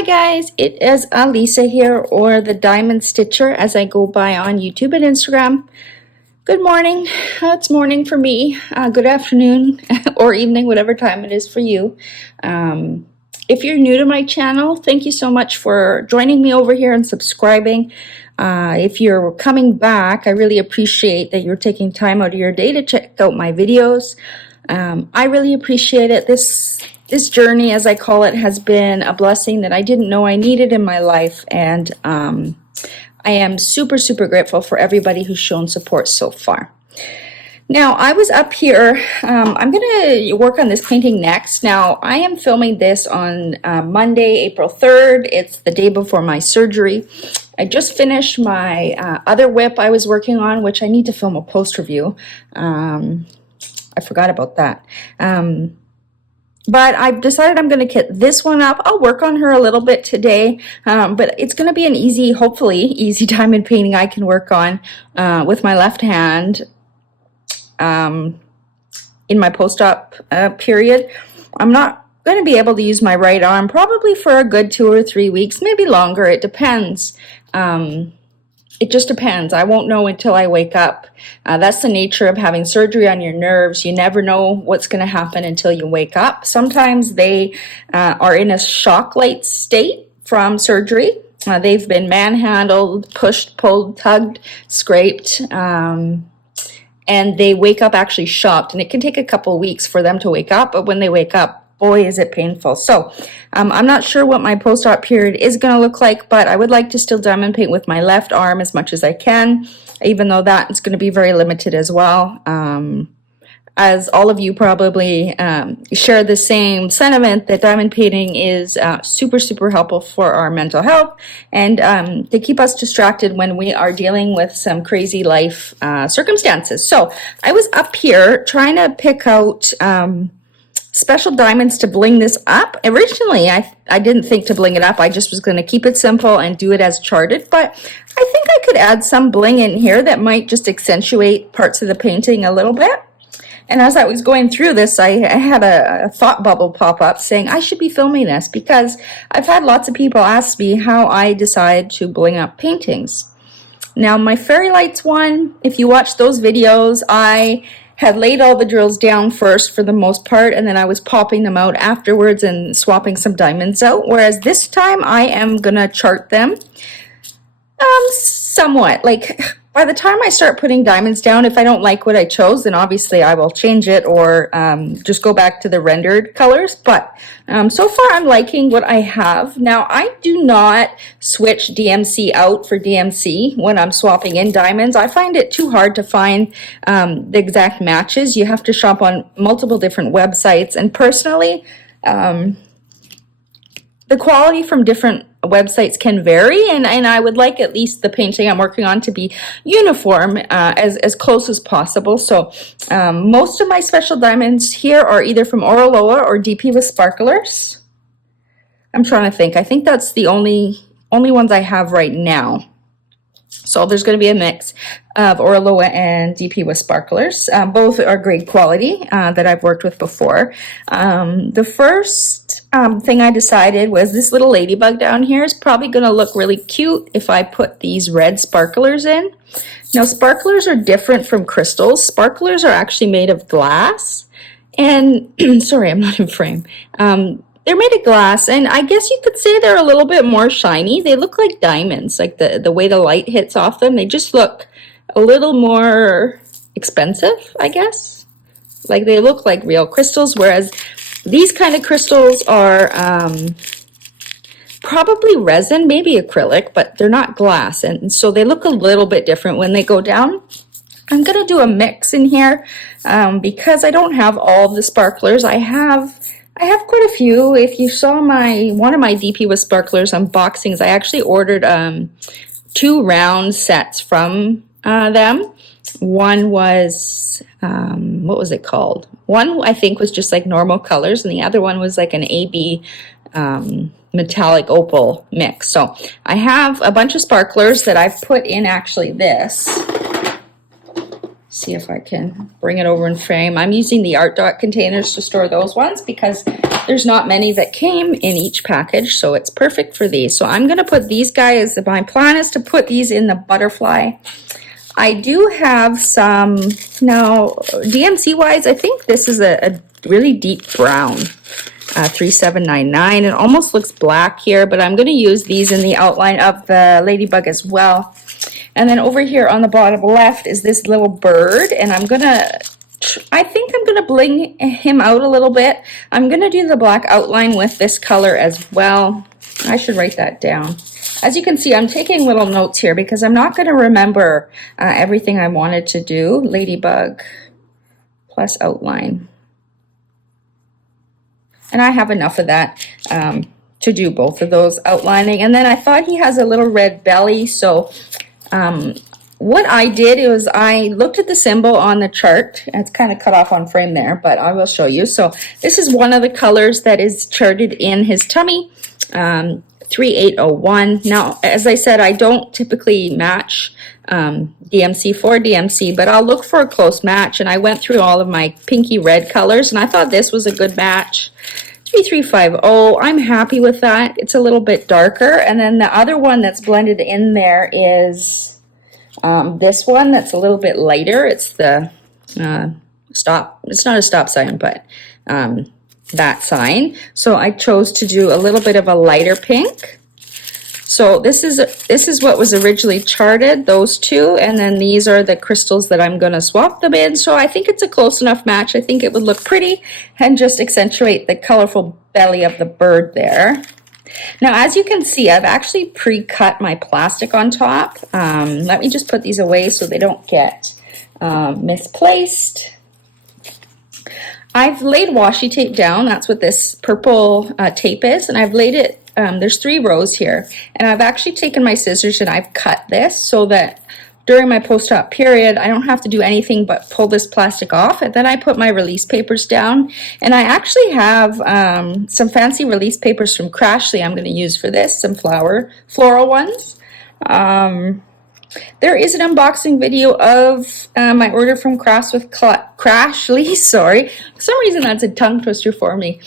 Hi guys, it is Alisa here, or the Diamond Stitcher as I go by on YouTube and Instagram. Good morning. It's morning for me. Good afternoon or evening, whatever time it is for you. If you're new to my channel, thank you so much for joining me over here and subscribing. If you're coming back, I really appreciate that you're taking time out of your day to check out my videos. I really appreciate it. This journey, as I call it, has been a blessing that I didn't know I needed in my life, and I am super, super grateful for everybody who's shown support so far. Now, I was up here. I'm going to work on this painting next. Now, I am filming this on Monday, April 3rd. It's the day before my surgery. I just finished my other whip I was working on, which I need to film a post review. I forgot about that. But I've decided I'm going to kit this one up. I'll work on her a little bit today, but it's going to be an easy, hopefully easy diamond painting I can work on with my left hand in my post-op period. I'm not going to be able to use my right arm probably for a good 2 or 3 weeks, maybe longer. It depends. It just depends. I won't know until I wake up. That's the nature of having surgery on your nerves. You never know what's going to happen until you wake up. Sometimes they are in a shock-like state from surgery. They've been manhandled, pushed, pulled, tugged, scraped, and they wake up actually shocked. And it can take a couple weeks for them to wake up, but when they wake up, boy, is it painful. So I'm not sure what my post-op period is going to look like, but I would like to still diamond paint with my left arm as much as I can, even though that is going to be very limited as well. As all of you probably share the same sentiment that diamond painting is super, super helpful for our mental health and to keep us distracted when we are dealing with some crazy life circumstances. So I was up here trying to pick out special diamonds to bling this up. Originally, I didn't think to bling it up. I just was going to keep it simple and do it as charted, but I think I could add some bling in here that might just accentuate parts of the painting a little bit. And as I was going through this, I had a thought bubble pop up saying I should be filming this because I've had lots of people ask me how I decide to bling up paintings. Now, my fairy lights one, if you watch those videos, I had laid all the drills down first for the most part, and then I was popping them out afterwards and swapping some diamonds out, whereas this time I am gonna chart them somewhat. Like, by the time I start putting diamonds down, if I don't like what I chose, then obviously I will change it or just go back to the rendered colors. But so far I'm liking what I have. Now, I do not switch DMC out for DMC when I'm swapping in diamonds. I find it too hard to find the exact matches. You have to shop on multiple different websites. And personally, the quality from different websites can vary, and I would like at least the painting I'm working on to be uniform as close as possible. So most of my special diamonds here are either from Oraloa or DP with sparklers. I'm trying to think. I think that's the only ones I have right now. So there's going to be a mix of Oraloa and DP with sparklers. Both are great quality that I've worked with before. The first thing I decided was this little ladybug down here is probably going to look really cute if I put these red sparklers in. Now, sparklers are different from crystals. Sparklers are actually made of glass. And, sorry, I'm not in frame. They're made of glass, and I guess you could say they're a little bit more shiny. They look like diamonds, like the way the light hits off them. They just look a little more expensive, I guess. Like they look like real crystals, whereas these kind of crystals are probably resin, maybe acrylic, but they're not glass, and so they look a little bit different when they go down. I'm going to do a mix in here because I don't have all the sparklers. I have quite a few. If you saw one of my DP with sparklers unboxings, I actually ordered 2 round sets from them. One was, what was it called? One I think was just like normal colors, and the other one was like an AB metallic opal mix. So I have a bunch of sparklers that I've put in actually this. see if I can bring it over in frame. I'm using the art dot containers to store those ones because there's not many that came in each package, so it's perfect for these. So I'm going to put these guys, my plan is to put these in the butterfly. I do have some, now DMC wise, I think this is a really deep brown, 3799. It almost looks black here, but I'm going to use these in the outline of the ladybug as well. And then over here on the bottom left is this little bird, and I think I'm gonna bling him out a little bit. I'm gonna do the black outline with this color as well. I should write that down. As you can see, I'm taking little notes here because I'm not gonna remember everything I wanted to do. Ladybug plus outline. And I have enough of that to do both of those outlining. And then I thought he has a little red belly, so what I did was I looked at the symbol on the chart. It's kind of cut off on frame there, but I will show you. So this is one of the colors that is charted in his tummy, 3801. Now, as I said, I don't typically match DMC for DMC, but I'll look for a close match. And I went through all of my pinky red colors, and I thought this was a good match. 3350, I'm happy with that. It's a little bit darker. And then the other one that's blended in there is this one that's a little bit lighter. It's the stop. It's not a stop sign, but that sign. So I chose to do a little bit of a lighter pink. So this is what was originally charted, those two, and then these are the crystals that I'm going to swap them in. So I think it's a close enough match. I think it would look pretty and just accentuate the colorful belly of the bird there. Now, as you can see, I've actually pre-cut my plastic on top. Let me just put these away so they don't get misplaced. I've laid washi tape down. That's what this purple tape is, and I've laid it. There's 3 rows here, and I've actually taken my scissors and I've cut this so that during my post-op period, I don't have to do anything but pull this plastic off. And then I put my release papers down, and I actually have some fancy release papers from Crashly I'm going to use for this, some floral ones. There is an unboxing video of my order from Crashly. Sorry, for some reason that's a tongue twister for me.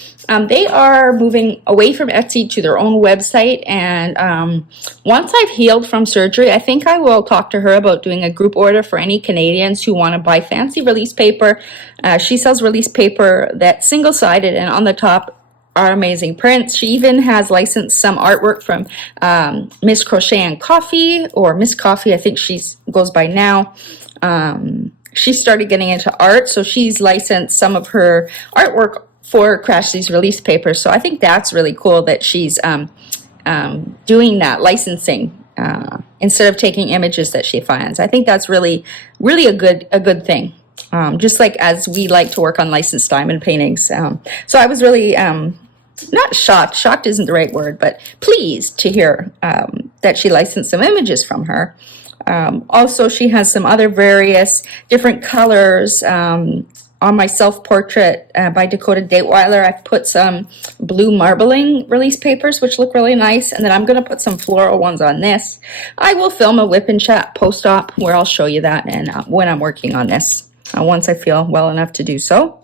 They are moving away from Etsy to their own website, and once I've healed from surgery, I think I will talk to her about doing a group order for any Canadians who want to buy fancy release paper. She sells release paper that's single-sided, and on the top are amazing prints. She even has licensed some artwork from Miss Crochet and Coffee, or Miss Coffee, I think she goes by now. She started getting into art, so she's licensed some of her artwork for Crashly's release papers. So I think that's really cool that she's doing that licensing instead of taking images that she finds. I think that's really a good thing. Just like as we like to work on licensed diamond paintings. So I was really not shocked isn't the right word, but pleased to hear that she licensed some images from her. Also, she has some other various different colors. On my self-portrait by Dakota Dateweiler, I've put some blue marbling release papers, which look really nice, and then I'm going to put some floral ones on this. I will film a whip and chat post-op where I'll show you that and when I'm working on this, once I feel well enough to do so.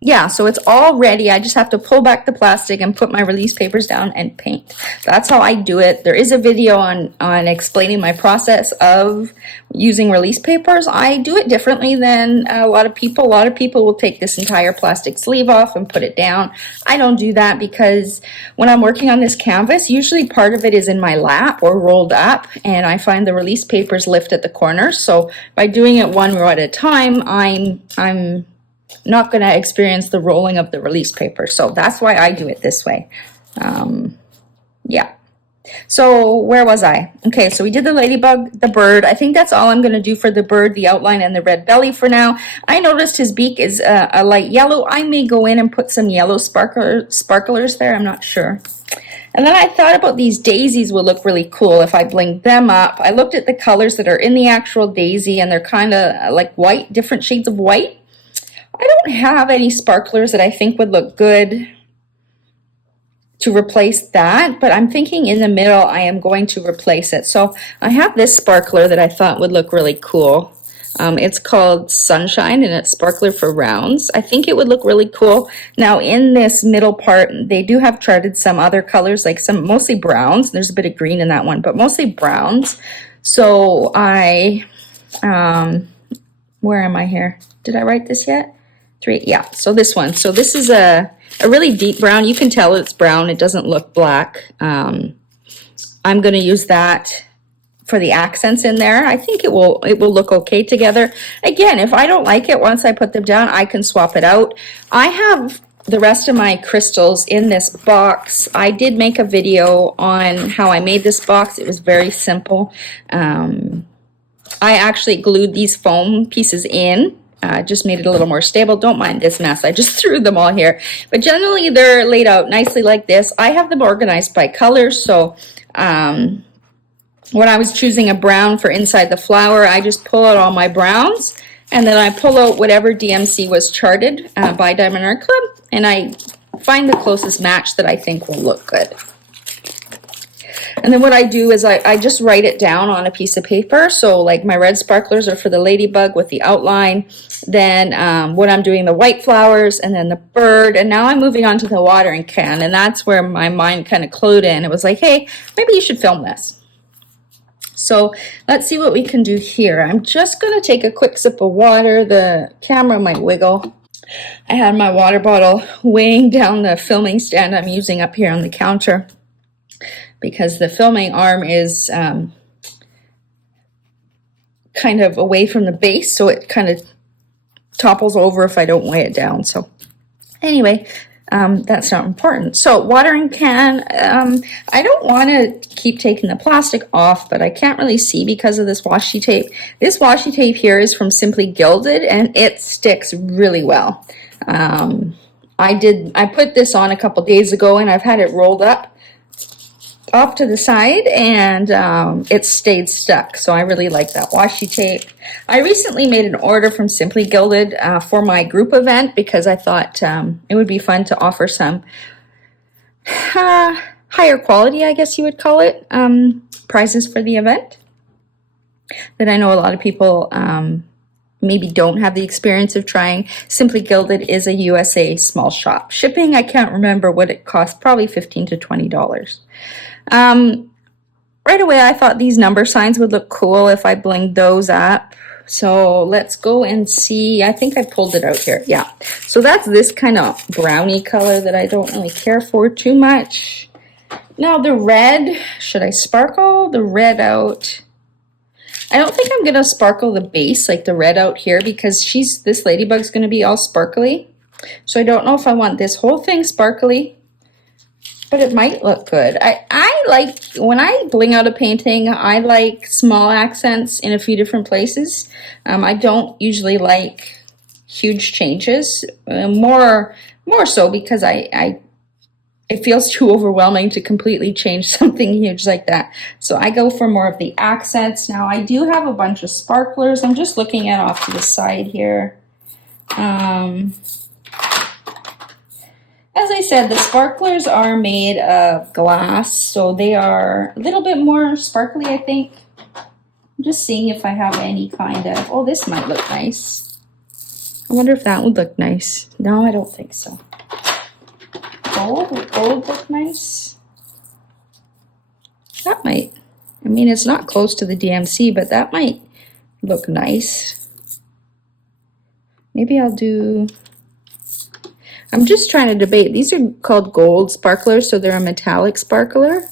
Yeah, so it's all ready. I just have to pull back the plastic and put my release papers down and paint. That's how I do it. There is a video on explaining my process of using release papers. I do it differently than a lot of people. A lot of people will take this entire plastic sleeve off and put it down. I don't do that because when I'm working on this canvas, usually part of it is in my lap or rolled up, and I find the release papers lift at the corners. So by doing it one row at a time, I'm not going to experience the rolling of the release paper. So that's why I do it this way. Yeah. So where was I? Okay, so we did the ladybug, the bird. I think that's all I'm going to do for the bird, the outline, and the red belly for now. I noticed his beak is a light yellow. I may go in and put some yellow sparklers there. I'm not sure. And then I thought about these daisies will look really cool if I blinged them up. I looked at the colors that are in the actual daisy, and they're kind of like white, different shades of white. I don't have any sparklers that I think would look good to replace that, but I'm thinking in the middle I am going to replace it. So I have this sparkler that I thought would look really cool. It's called Sunshine and it's sparkler for rounds. I think it would look really cool. Now in this middle part, they do have charted some other colors, like some mostly browns. There's a bit of green in that one, but mostly browns. So I, where am I here? Did I write this yet? 3, yeah, so this one. So this is a really deep brown. You can tell it's brown. It doesn't look black. I'm going to use that for the accents in there. I think it will look okay together. Again, if I don't like it once I put them down, I can swap it out. I have the rest of my crystals in this box. I did make a video on how I made this box. It was very simple. I actually glued these foam pieces in. Just made it a little more stable. Don't mind this mess. I just threw them all here. But generally they're laid out nicely like this. I have them organized by colors. So when I was choosing a brown for inside the flower, I just pull out all my browns and then I pull out whatever DMC was charted by Diamond Art Club, and I find the closest match that I think will look good. And then what I do is I just write it down on a piece of paper. So like my red sparklers are for the ladybug with the outline. Then what I'm doing, the white flowers, and then the bird. And now I'm moving on to the watering can. And that's where my mind kind of clued in. It was like, hey, maybe you should film this. So let's see what we can do here. I'm just going to take a quick sip of water. The camera might wiggle. I had my water bottle weighing down the filming stand I'm using up here on the counter, because the filming arm is kind of away from the base, so it kind of topples over if I don't weigh it down. So anyway, that's not important. So watering can, I don't want to keep taking the plastic off, but I can't really see because of this washi tape. This washi tape here is from Simply Gilded, and it sticks really well. I put this on a couple days ago, and I've had it rolled up off to the side, and it stayed stuck. So I really like that washi tape. I recently made an order from Simply Gilded for my group event, because I thought it would be fun to offer some higher quality, I guess you would call it, prizes for the event that I know a lot of people maybe don't have the experience of trying. Simply Gilded is a USA small shop. Shipping, I can't remember what it cost, probably $15 to $20. Right away, I thought these number signs would look cool if I blinged those up. So let's go and see. I think I pulled it out here. Yeah. So that's this kind of brownie color that I don't really care for too much. Now the red, should I sparkle the red out? I don't think I'm going to sparkle the base, like the red out here, because this ladybug's going to be all sparkly. So I don't know if I want this whole thing sparkly, but it might look good. I like, when I bling out a painting, I like small accents in a few different places. I don't usually like huge changes, more so because it feels too overwhelming to completely change something huge like that. So I go for more of the accents. Now I do have a bunch of sparklers. I'm just looking at off to the side here. As I said, the sparklers are made of glass, so they are a little bit more sparkly, I think. I'm just seeing if I have any kind of, oh, this might look nice. I wonder if that would look nice. No, I don't think so. Would gold look nice? That might. I mean, it's not close to the DMC, but that might look nice. Maybe I'll do... I'm just trying to debate. These are called gold sparklers, so they're a metallic sparkler.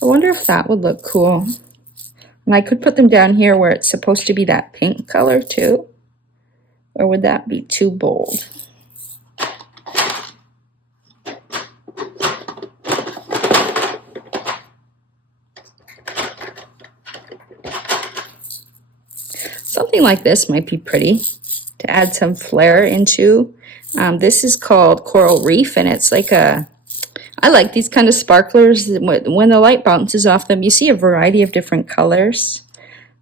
I wonder if that would look cool. And I could put them down here where it's supposed to be that pink color too. Or would that be too bold? Something like this might be pretty to add some flair into. This is called Coral Reef, and it's like I like these kind of sparklers. When the light bounces off them, you see a variety of different colors.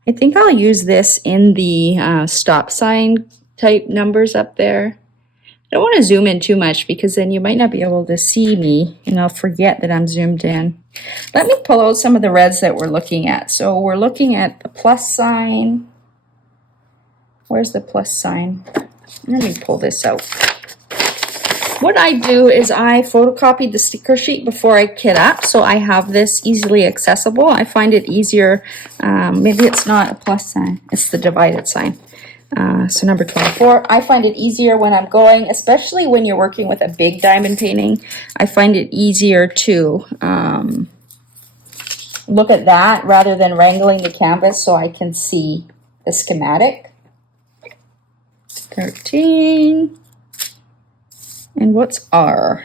I think I'll use this in the stop sign type numbers up there. I don't want to zoom in too much because then you might not be able to see me and I'll forget that I'm zoomed in. Let me pull out some of the reds that we're looking at. So we're looking at the plus sign. Where's the plus sign? Let me pull this out. What I do is I photocopied the sticker sheet before I kit up, so I have this easily accessible. I find it easier, maybe it's not a plus sign, it's the divided sign. So number 24, I find it easier when I'm going, especially when you're working with a big diamond painting, I find it easier to look at that rather than wrangling the canvas so I can see the schematic. 13. And what's R?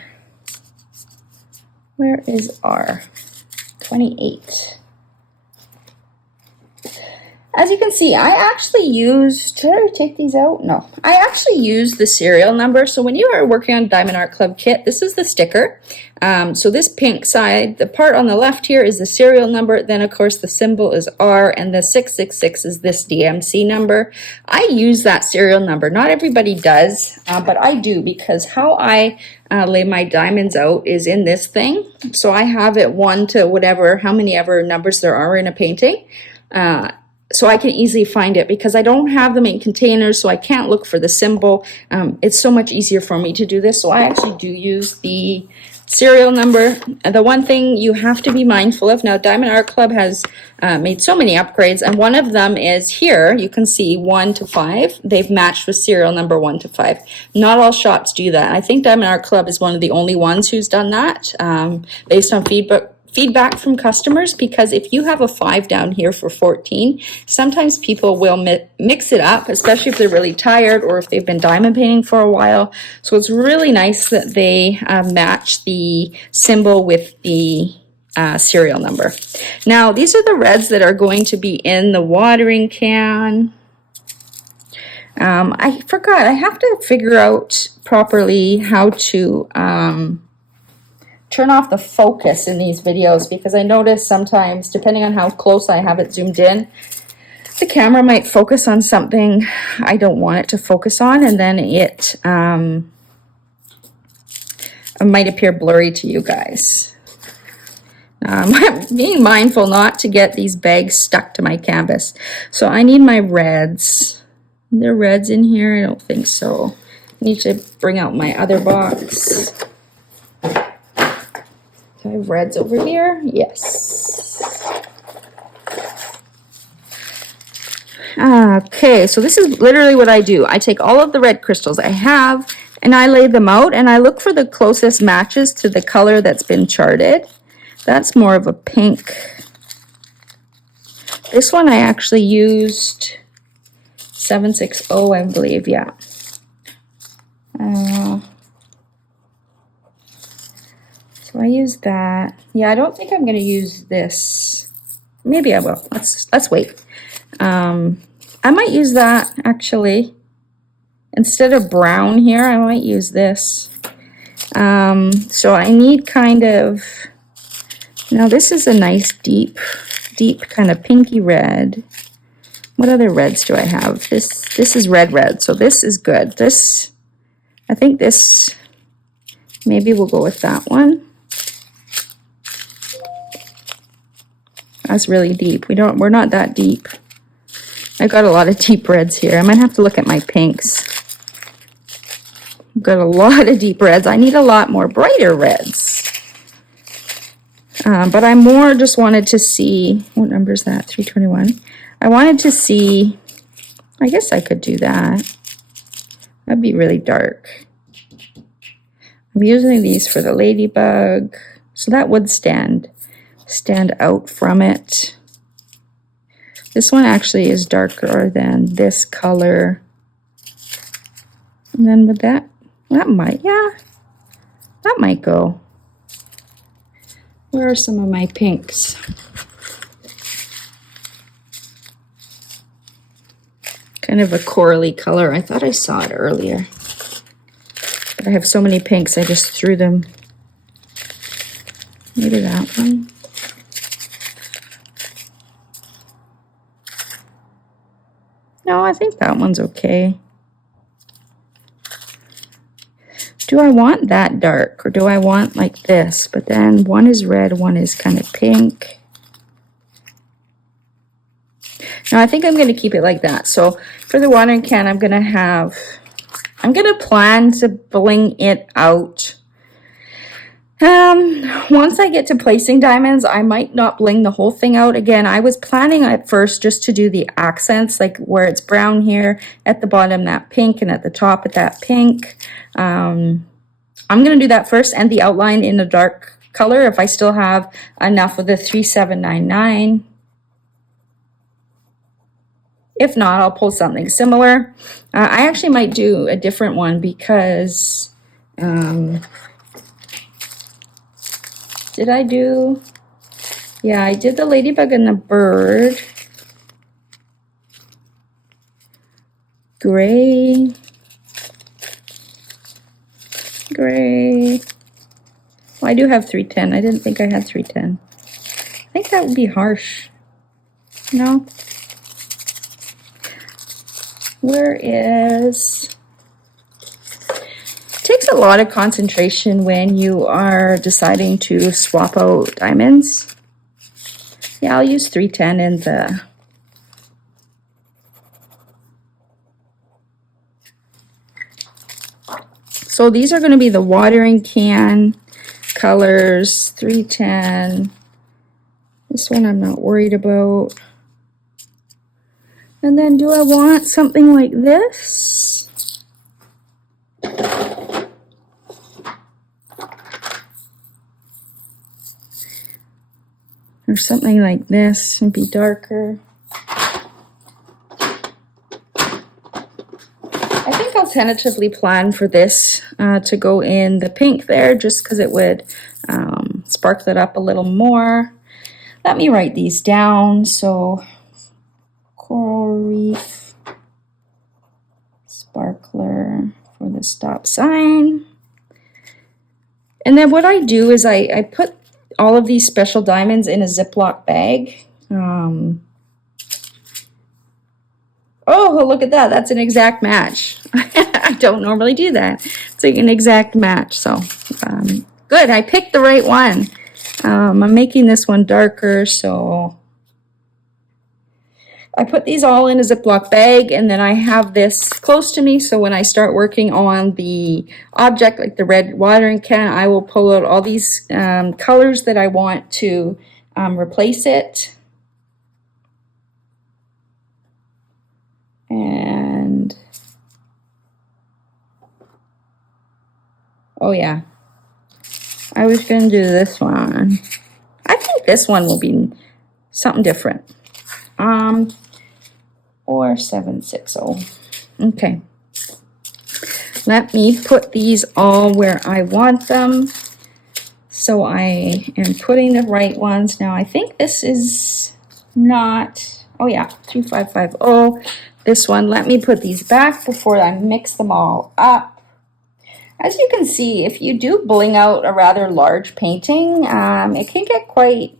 Where is R? 28. As you can see, I actually used, did I take these out? No. I actually used the serial number. So when you are working on Diamond Art Club kit, this is the sticker. So this pink side, the part on the left here is the serial number. Then, of course, the symbol is R, and the 666 is this DMC number. I use that serial number. Not everybody does, but I do because how I lay my diamonds out is in this thing. So I have it 1 to whatever, how many ever numbers there are in a painting. So I can easily find it because I don't have them in containers, so I can't look for the symbol. It's so much easier for me to do this, so I actually do use the serial number. The one thing you have to be mindful of, now Diamond Art Club has made so many upgrades, and one of them is here, you can see 1 to 5. They've matched with serial number 1 to 5. Not all shops do that. I think Diamond Art Club is one of the only ones who's done that based on feedback from customers, because if you have a 5 down here for 14, sometimes people will mix it up, especially if they're really tired or if they've been diamond painting for a while. So it's really nice that they match the symbol with the serial number. Now, these are the reds that are going to be in the watering can. I forgot, I have to figure out properly how to turn off the focus in these videos, because I notice sometimes, depending on how close I have it zoomed in, the camera might focus on something I don't want it to focus on, and then it might appear blurry to you guys. I'm being mindful not to get these bags stuck to my canvas. So I need my reds. Are there reds in here? I don't think so. I need to bring out my other box. I have reds over here. Yes. Okay, so this is literally what I do. I take all of the red crystals I have and I lay them out and I look for the closest matches to the color that's been charted. That's more of a pink. This one I actually used 760, I believe, yeah. So I use that. Yeah, I don't think I'm going to use this. Maybe I will. Let's wait. I might use that actually. Instead of brown here, I might use this. So I need kind of, now this is a nice deep kind of pinky red. What other reds do I have? This is red, so this is good. This, I think this, maybe we'll go with that one. That's really deep. We're not that deep. I've got a lot of deep reds here. I might have to look at my pinks. I've got a lot of deep reds. I need a lot more brighter reds. But I more just wanted to see, what number is that? 321. I wanted to see, I guess I could do that. That'd be really dark. I'm using these for the ladybug. So that would stand out from it. This one actually is darker than this color. And then with that might, yeah, that might go. Where are some of my pinks? Kind of a corally color. I thought I saw it earlier. But I have so many pinks, I just threw them. Maybe that one. No, I think that one's okay. do I want that dark or do I want like this? But then one is red, one is kind of pink. Now I think I'm going to keep it like that. So for the watering can, I'm going to plan to bling it out. Once I get to placing diamonds, I might not bling the whole thing out. Again, I was planning at first just to do the accents, like where it's brown here, at the bottom that pink, and at the top at that pink. I'm going to do that first, and the outline in a dark color if I still have enough of the 3799. If not, I'll pull something similar. I actually might do a different one because did I do? Yeah, I did the ladybug and the bird. Gray. Well, I do have 310. I didn't think I had 310. I think that would be harsh. No? Where is... It takes a lot of concentration when you are deciding to swap out diamonds. Yeah, I'll use 310 in the... So these are going to be the watering can colors, 310. This one I'm not worried about. And then do I want something like this? Or something like this and be darker. I think I'll tentatively plan for this to go in the pink there just because it would sparkle it up a little more. Let me write these down. So coral reef sparkler for the stop sign. And then what I do is I put all of these special diamonds in a Ziploc bag. Oh, look at that. That's an exact match. I don't normally do that. It's like an exact match. So good. I picked the right one. I'm making this one darker. So I put these all in a Ziploc bag, and then I have this close to me. So when I start working on the object, like the red watering can, I will pull out all these colors that I want to replace it. And oh yeah, I was going to do this one. I think this one will be something different. Or 760. Okay. Let me put these all where I want them. So I am putting the right ones. Now I think this is not, oh yeah, 2550. This one, let me put these back before I mix them all up. As you can see, if you do bling out a rather large painting, it can get quite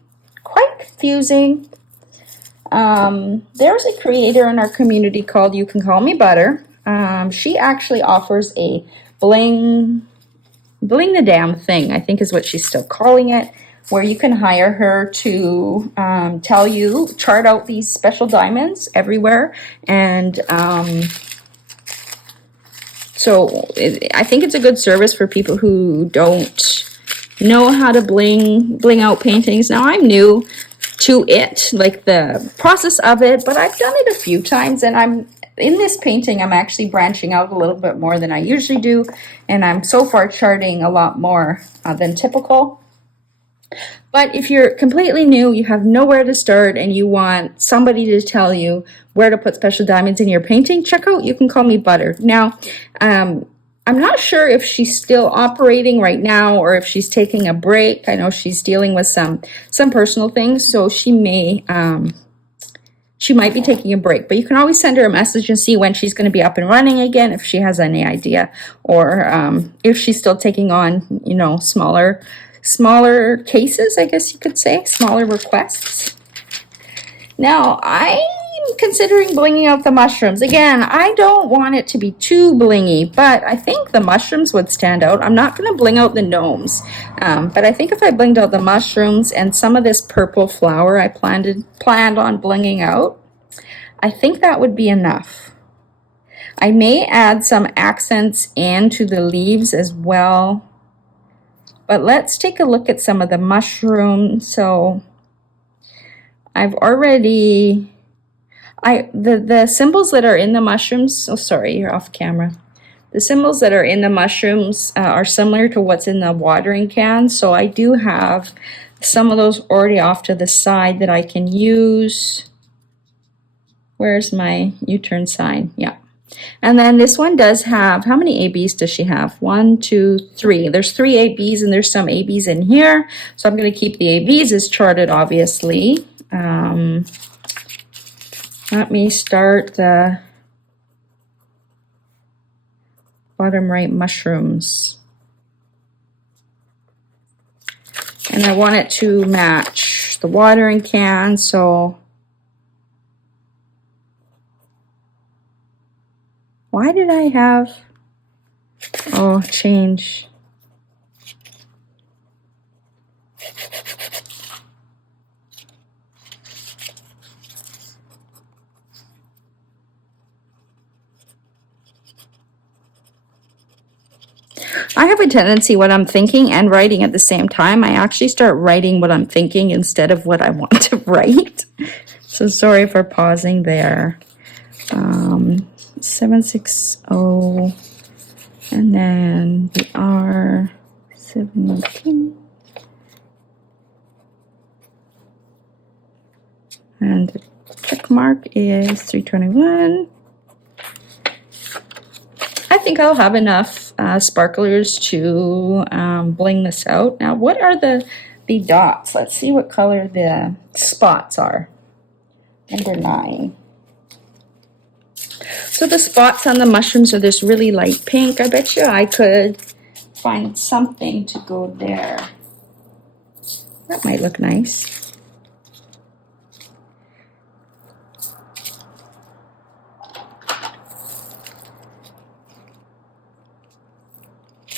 confusing. There's a creator in our community called You Can Call Me Butter. She actually offers a bling the damn thing, I think is what she's still calling it, where you can hire her to chart out these special diamonds everywhere. And so I think it's a good service for people who don't know how to bling out paintings. Now I'm new to it, like the process of it, but I've done it a few times, and I'm in this painting I'm actually branching out a little bit more than I usually do, and I'm so far charting a lot more than typical. But if you're completely new, you have nowhere to start, and you want somebody to tell you where to put special diamonds in your painting, check out You Can Call Me Butter. Now I'm not sure if she's still operating right now or if she's taking a break. I know she's dealing with some personal things, so she might be taking a break. But you can always send her a message and see when she's going to be up and running again, if she has any idea, or if she's still taking on, you know, smaller cases, I guess you could say, smaller requests. Now, I'm considering blinging out the mushrooms. Again, I don't want it to be too blingy, but I think the mushrooms would stand out. I'm not going to bling out the gnomes, but I think if I blinged out the mushrooms and some of this purple flower I planned on blinging out, I think that would be enough. I may add some accents into the leaves as well, but let's take a look at some of the mushrooms. So I've already, the symbols that are in the mushrooms, oh sorry, you're off camera. The symbols that are in the mushrooms are similar to what's in the watering can, so I do have some of those already off to the side that I can use. Where's my U-turn sign? Yeah. And then this one does have, how many ABs does she have? 1, 2, 3. There's 3 ABs and there's some ABs in here. So I'm going to keep the ABs as charted, obviously. Let me start the bottom right mushrooms. And I want it to match the watering can, so why did I have, oh, change. I have a tendency when I'm thinking and writing at the same time, I actually start writing what I'm thinking instead of what I want to write. So sorry for pausing there. 760, and then the R 17, and the check mark is 321. I think I'll have enough sparklers to bling this out. Now, what are the dots? Let's see what color the spots are. Number 9. So the spots on the mushrooms are this really light pink. I bet you I could find something to go there. That might look nice.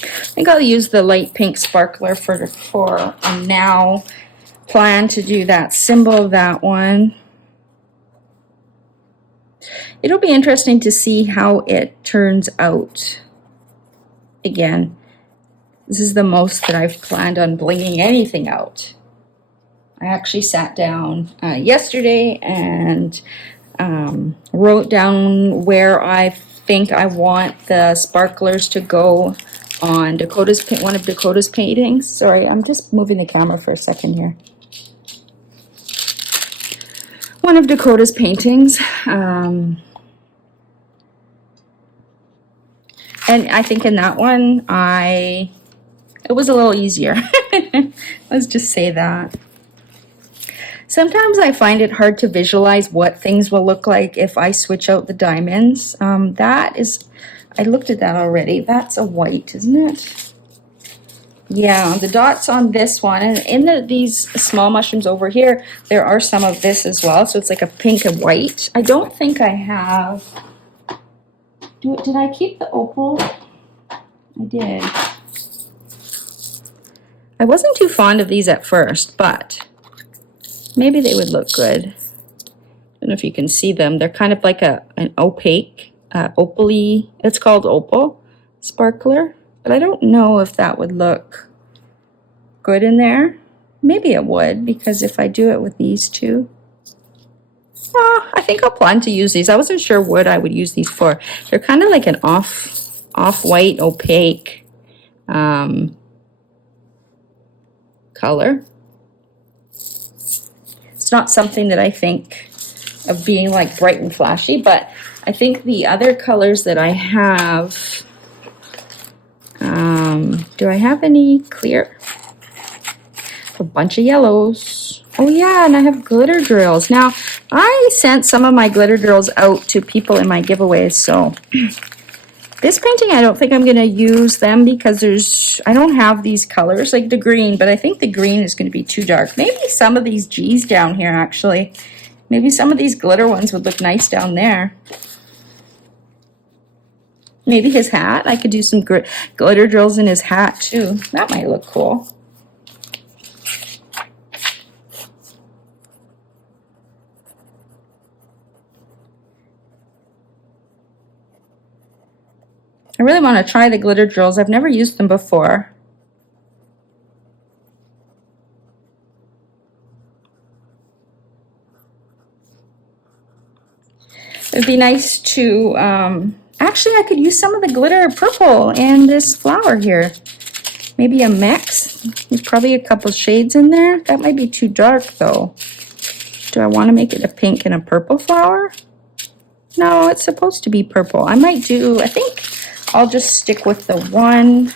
I think I'll use the light pink sparkler for now. Plan to do that symbol, that one. It'll be interesting to see how it turns out. Again, this is the most that I've planned on blinging anything out. I actually sat down yesterday and wrote down where I think I want the sparklers to go on one of Dakota's paintings. Sorry, I'm just moving the camera for a second here. One of Dakota's paintings. And I think in that one, it was a little easier. Let's just say that. Sometimes I find it hard to visualize what things will look like if I switch out the diamonds. I looked at that already. That's a white, isn't it? Yeah, the dots on this one, and in these small mushrooms over here, there are some of this as well. So it's like a pink and white. I don't think I have. Did I keep the opal? I did. I wasn't too fond of these at first, but maybe they would look good. I don't know if you can see them. They're kind of like an opaque, opal-y, it's called opal sparkler. But I don't know if that would look good in there. Maybe it would, because if I do it with these two. I think I'll plan to use these. I wasn't sure what I would use these for. They're kind of like an off-white, opaque color. It's not something that I think of being like bright and flashy, but I think the other colors that I have, do I have any clear? A bunch of yellows. Oh yeah, and I have glitter drills. Now, I sent some of my glitter drills out to people in my giveaways, so this painting, I don't think I'm going to use them because I don't have these colors, like the green, but I think the green is going to be too dark. Maybe some of these G's down here, actually. Maybe some of these glitter ones would look nice down there. Maybe his hat. I could do some glitter drills in his hat too. That might look cool. I really want to try the glitter drills. I've never used them before. It'd be nice to, actually I could use some of the glitter purple in this flower here. Maybe a mix. There's probably a couple shades in there. That might be too dark though. Do I want to make it a pink and a purple flower? No, it's supposed to be purple. I think I'll just stick with the one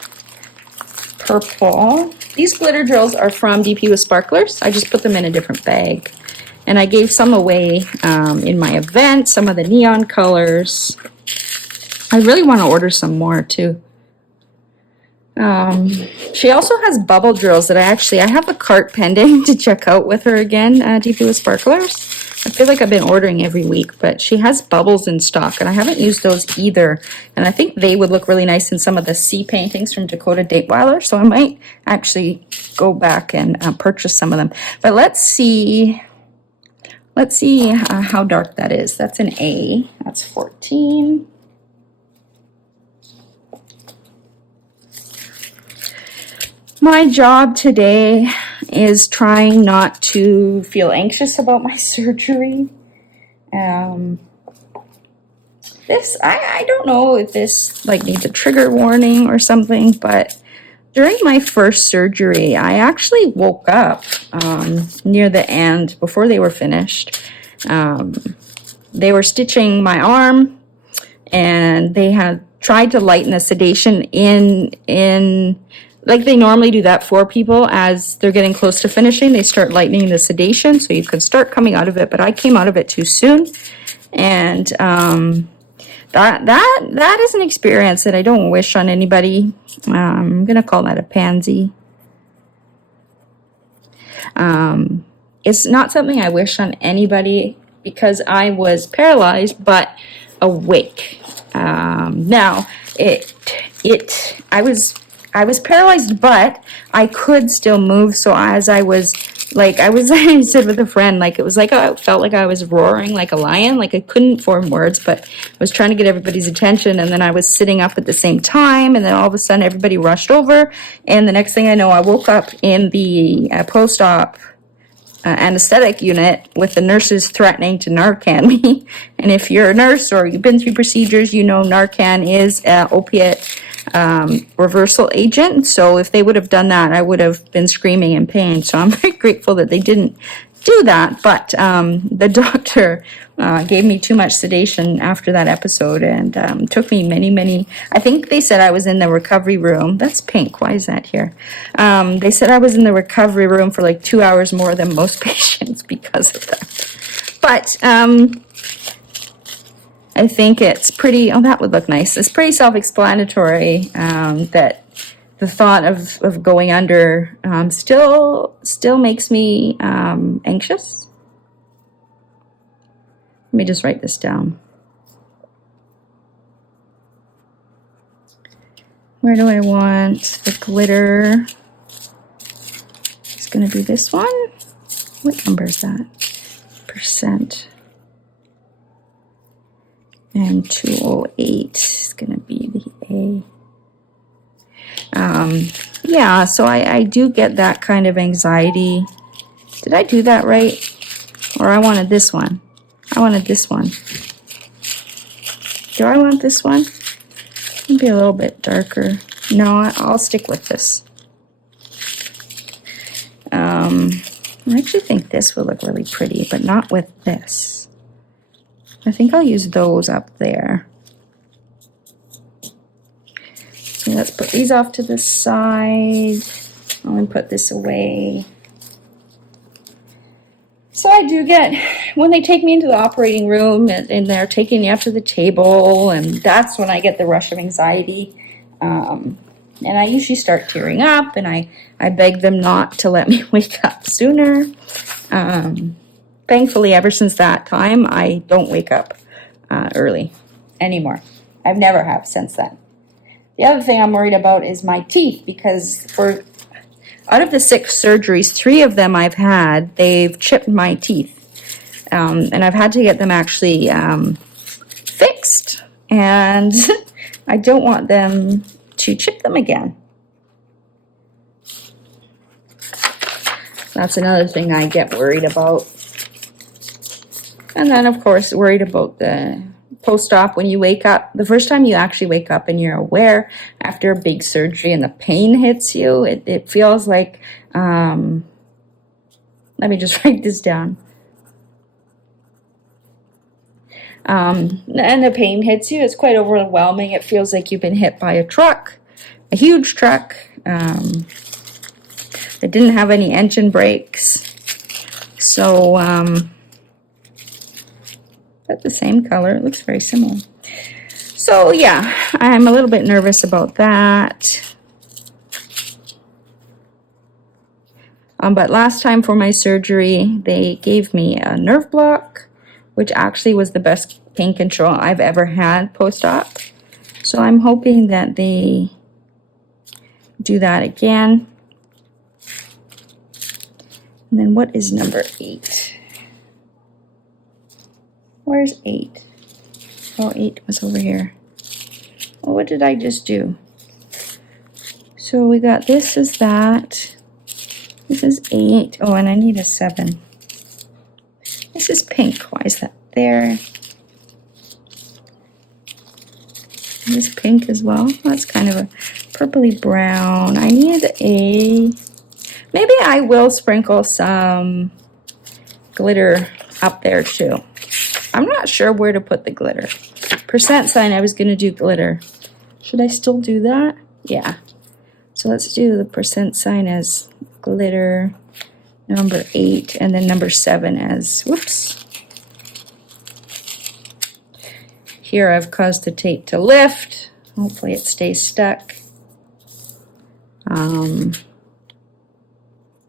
purple. These glitter drills are from DP with Sparklers. I just put them in a different bag. And I gave some away in my event, some of the neon colors. I really want to order some more too. She also has bubble drills that I have a cart pending to check out with her again, DP with Sparklers. I feel like I've been ordering every week, but she has bubbles in stock, and I haven't used those either. And I think they would look really nice in some of the sea paintings from Dakota Dateweiler, so I might actually go back and purchase some of them. But let's see how dark that is. That's an A. That's 14. My job today is trying not to feel anxious about my surgery. I don't know if this needs a trigger warning or something, but during my first surgery, I actually woke up near the end before they were finished. They were stitching my arm, and they had tried to lighten the sedation in like they normally do that for people as they're getting close to finishing. They start lightening the sedation so you can start coming out of it, but I came out of it too soon. And that is an experience that I don't wish on anybody. I'm going to call that a pansy. It's not something I wish on anybody because I was paralyzed but awake. Now, I was paralyzed, but I could still move. So as I said with a friend, I felt like I was roaring like a lion. Like I couldn't form words, but I was trying to get everybody's attention. And then I was sitting up at the same time. And then all of a sudden everybody rushed over. And the next thing I know, I woke up in the post-op anesthetic unit with the nurses threatening to Narcan me. And if you're a nurse or you've been through procedures, you know Narcan is an opiate reversal agent. So if they would have done that, I would have been screaming in pain. So I'm very grateful that they didn't do that. But the doctor gave me too much sedation after that episode and took me many, I think they said I was in the recovery room. That's pink. Why is that here? They said I was in the recovery room for 2 hours more than most patients because of that. But I think it's pretty, that would look nice. It's pretty self-explanatory that the thought of going under still makes me anxious. Let me just write this down. Where do I want the glitter? It's going to be this one. What number is that? Percent. And 208 is going to be the A. Yeah, so I do get that kind of anxiety. Did I do that right? Or I wanted this one. I wanted this one. Do I want this one? Maybe a little bit darker. No, I'll stick with this. I actually think this will look really pretty, but not with this. I think I'll use those up there. So let's put these off to the side. I'm going to put this away. So I do get, when they take me into the operating room and they're taking me up to the table, and that's when I get the rush of anxiety. And I usually start tearing up, and I beg them not to let me wake up sooner. thankfully, ever since that time, I don't wake up early anymore. I've never have since then. The other thing I'm worried about is my teeth, because out of the 6 surgeries, 3 of them I've had, they've chipped my teeth. And I've had to get them actually fixed. And I don't want them to chip them again. That's another thing I get worried about. And then, of course, worried about the post-op when you wake up. The first time you actually wake up and you're aware after a big surgery and the pain hits you, it feels like, let me just write this down. And the pain hits you. It's quite overwhelming. It feels like you've been hit by a truck, a huge truck. It didn't have any engine brakes. So, but the same color. It looks very similar. So, yeah, I'm a little bit nervous about that. But last time for my surgery, they gave me a nerve block, which actually was the best pain control I've ever had post-op. So I'm hoping that they do that again. And then what is number 8? Where's 8? Oh, 8 was over here. Well, what did I just do? So we got this is that. This is 8. Oh, and I need a 7. This is pink. Why is that there? And this pink as well. That's kind of a purpley brown. I need a... Maybe I will sprinkle some glitter up there too. I'm not sure where to put the glitter. Percent sign, I was going to do glitter. Should I still do that? Yeah. So let's do the percent sign as glitter, number 8, and then number 7 as, whoops. Here I've caused the tape to lift. Hopefully it stays stuck.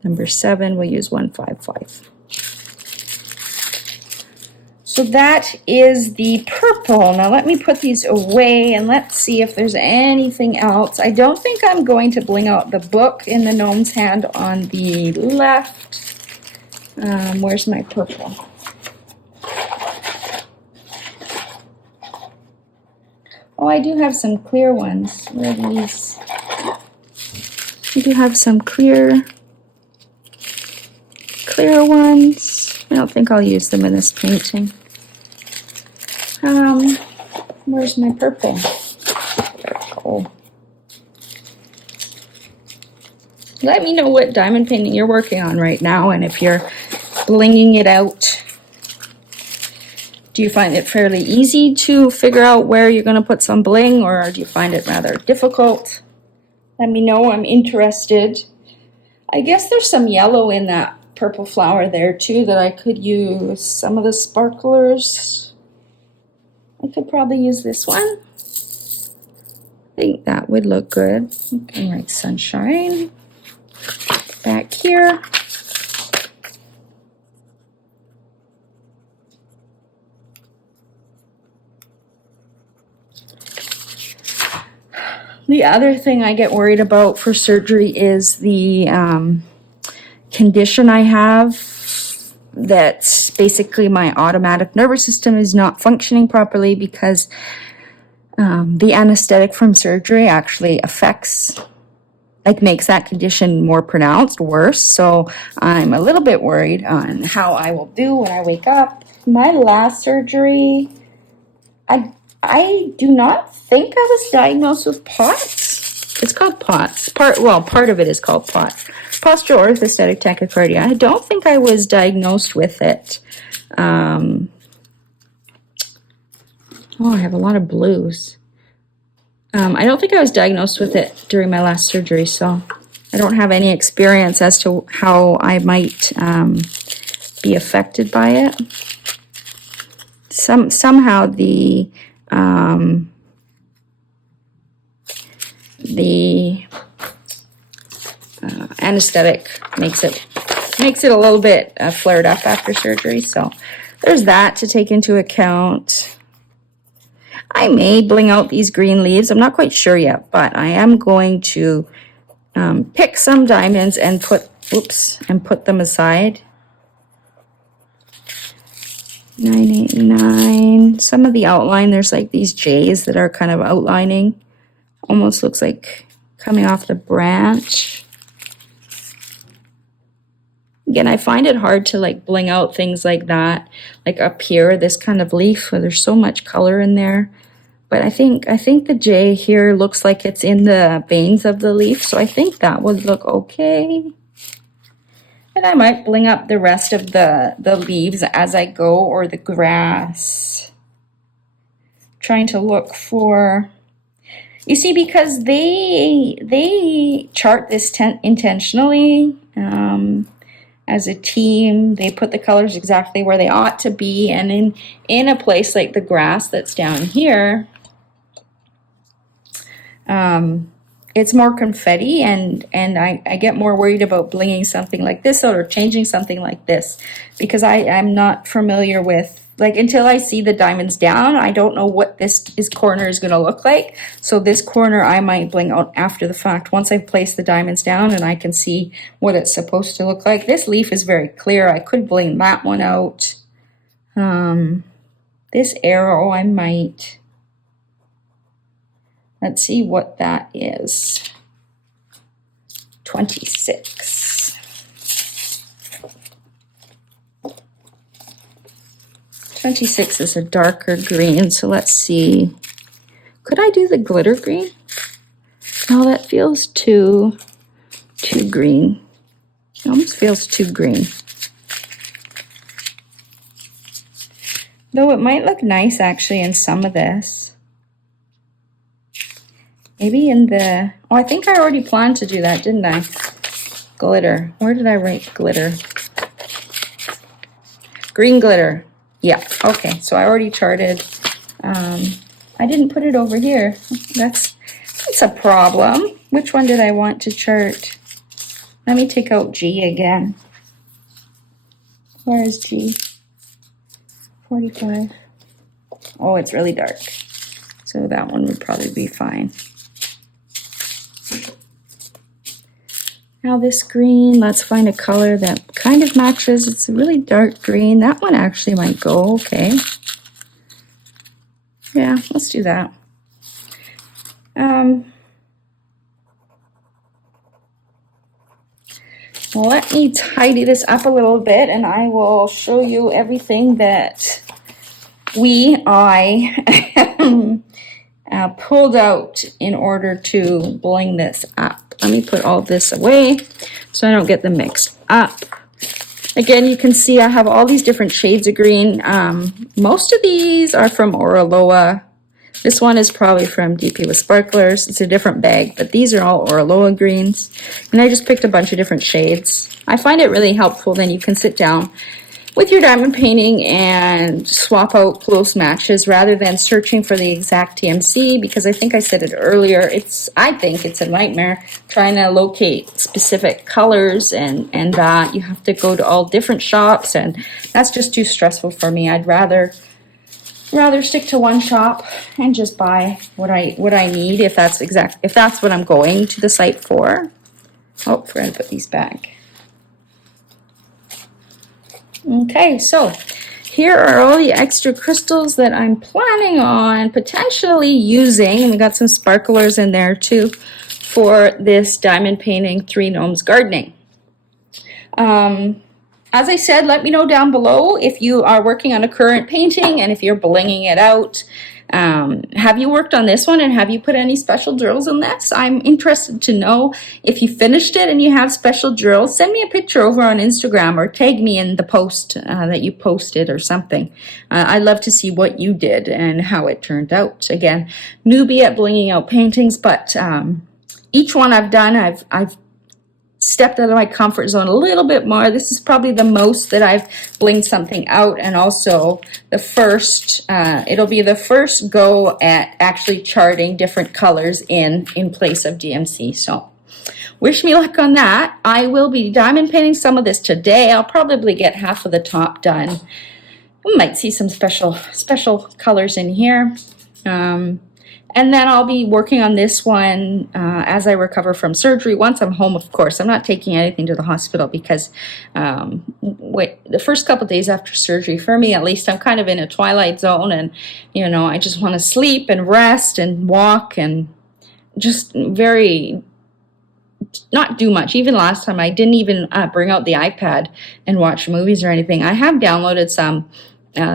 Number 7, we'll use 155. So that is the purple. Now let me put these away and let's see if there's anything else. I don't think I'm going to bling out the book in the gnome's hand on the left. Where's my purple? Oh, I do have some clear ones. Where are these? I do have some clear ones. I don't think I'll use them in this painting. Where's my purple? There we go. Let me know what diamond painting you're working on right now, and if you're blinging it out. Do you find it fairly easy to figure out where you're going to put some bling, or do you find it rather difficult? Let me know. I'm interested. I guess there's some yellow in that purple flower there too that I could use. Some of the sparklers. I could probably use this one. I think that would look good. Okay, right, sunshine. Back here. The other thing I get worried about for surgery is the condition I have, that's basically my automatic nervous system is not functioning properly because the anesthetic from surgery actually makes that condition more pronounced, worse. So I'm a little bit worried on how I will do when I wake up. My last surgery, I do not think I was diagnosed with POTS. It's called POTS. Part of it is called POTS. Postural orthostatic tachycardia. I don't think I was diagnosed with it. Oh, I have a lot of blues. I don't think I was diagnosed with it during my last surgery, so I don't have any experience as to how I might be affected by it. Somehow the anesthetic makes it makes it a little bit flared up after surgery. So there's that to take into account. I may bling out these green leaves. I'm not quite sure yet, but I am going to pick some diamonds and put them aside. 989. Some of the outline, there's like these J's that are kind of outlining. Almost looks like coming off the branch. Again, I find it hard to like bling out things like that, like up here, this kind of leaf where there's so much color in there. But I think the J here looks like it's in the veins of the leaf, so I think that would look okay. And I might bling up the rest of the leaves as I go, or the grass. Trying to look for, you see, because they chart this intentionally as a team. They put the colors exactly where they ought to be, and in a place like the grass that's down here, it's more confetti, and I get more worried about blinging something like this or changing something like this, because I'm not familiar with, like, until I see the diamonds down, I don't know what this corner is going to look like. So this corner I might bling out after the fact, once I've placed the diamonds down and I can see what it's supposed to look like. This leaf is very clear. I could bling that one out. This arrow I might... Let's see what that is. 26. 26 is a darker green, so let's see. Could I do the glitter green? No, that feels too green. It almost feels too green. Though it might look nice actually in some of this. Maybe in the, oh, I think I already planned to do that, didn't I? Glitter. Where did I write glitter? Green glitter. Yeah, okay. So I already charted. I didn't put it over here. That's a problem. Which one did I want to chart? Let me take out G again. Where is G? 45. Oh, it's really dark. So that one would probably be fine. Now this green, let's find a color that kind of matches. It's a really dark green. That one actually might go okay. Yeah, let's do that. Let me tidy this up a little bit and I will show you everything that I pulled out in order to bling this up. Let me put all this away so I don't get them mixed up. Again, you can see I have all these different shades of green. Most of these are from Oraloa. This one is probably from DP with Sparklers. It's a different bag, but these are all Oraloa greens. And I just picked a bunch of different shades. I find it really helpful. Then you can sit down with your diamond painting and swap out close matches rather than searching for the exact TMC, because I think I said it earlier, I think it's a nightmare trying to locate specific colors and that. You have to go to all different shops, and that's just too stressful for me. I'd rather stick to one shop and just buy what I need if that's what I'm going to the site for. Oh, forgot to put these back. Okay, so here are all the extra crystals that I'm planning on potentially using, and we got some sparklers in there too for this diamond painting 3 Gnomes Gardening. As I said, let me know down below if you are working on a current painting and if you're blinging it out. Have you worked on this one and have you put any special drills in this? I'm interested to know if you finished it and you have special drills. Send me a picture over on Instagram or tag me in the post that you posted or something. I'd love to see what you did and how it turned out. Again, newbie at blinging out paintings, but each one I've done, I've stepped out of my comfort zone a little bit more. This is probably the most that I've blinged something out, and also the first, it'll be the first go at actually charting different colors in place of DMC. So wish me luck on that. I will be diamond painting some of this today. I'll probably get half of the top done. We might see some special colors in here. And then I'll be working on this one as I recover from surgery. Once I'm home, of course. I'm not taking anything to the hospital because the first couple days after surgery, for me at least, I'm kind of in a twilight zone, and you know, I just want to sleep and rest and walk and just not do much. Even last time, I didn't even bring out the iPad and watch movies or anything. I have downloaded some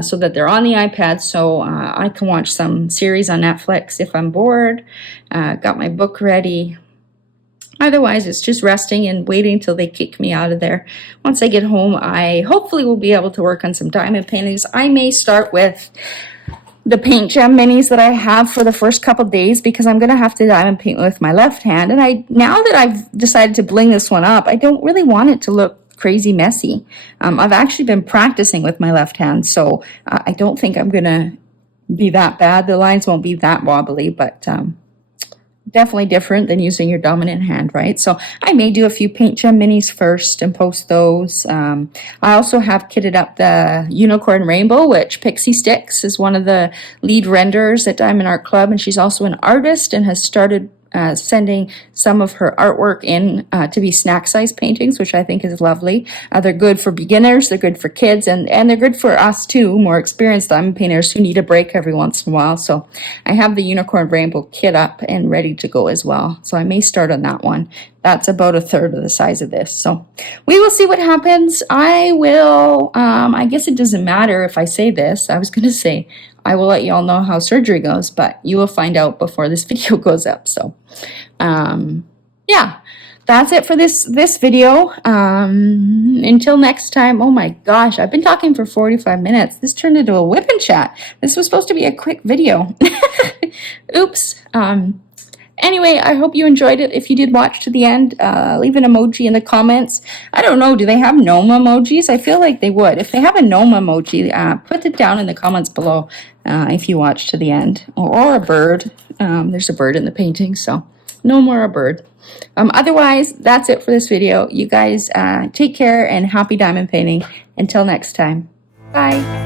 so that they're on the iPad, so I can watch some series on Netflix if I'm bored. Got my book ready. Otherwise, it's just resting and waiting until they kick me out of there. Once I get home, I hopefully will be able to work on some diamond paintings. I may start with the paint gem minis that I have for the first couple days, because I'm going to have to diamond paint with my left hand. And now that I've decided to bling this one up, I don't really want it to look crazy messy. I've actually been practicing with my left hand, so I don't think I'm going to be that bad. The lines won't be that wobbly, but definitely different than using your dominant hand, right? So I may do a few paint gem minis first and post those. I also have kitted up the unicorn rainbow, which Pixie Sticks is one of the lead renderers at Diamond Art Club, and she's also an artist and has started sending some of her artwork in to be snack size paintings, which I think is lovely. They're good for beginners, they're good for kids, and they're good for us too, more experienced diamond painters who need a break every once in a while. So I have the unicorn rainbow kit up and ready to go as well. So I may start on that one. That's about a third of the size of this. So we will see what happens. I guess it doesn't matter if I say this. I was going to say, I will let you all know how surgery goes, but you will find out before this video goes up. So, yeah, that's it for this video. Until next time. Oh my gosh, I've been talking for 45 minutes. This turned into a whip and chat. This was supposed to be a quick video. Oops. Anyway, I hope you enjoyed it. If you did watch to the end, leave an emoji in the comments. I don't know, do they have gnome emojis? I feel like they would. If they have a gnome emoji, put it down in the comments below if you watch to the end. Or a bird. There's a bird in the painting, so gnome or a bird. Otherwise, that's it for this video. You guys take care and happy diamond painting. Until next time. Bye.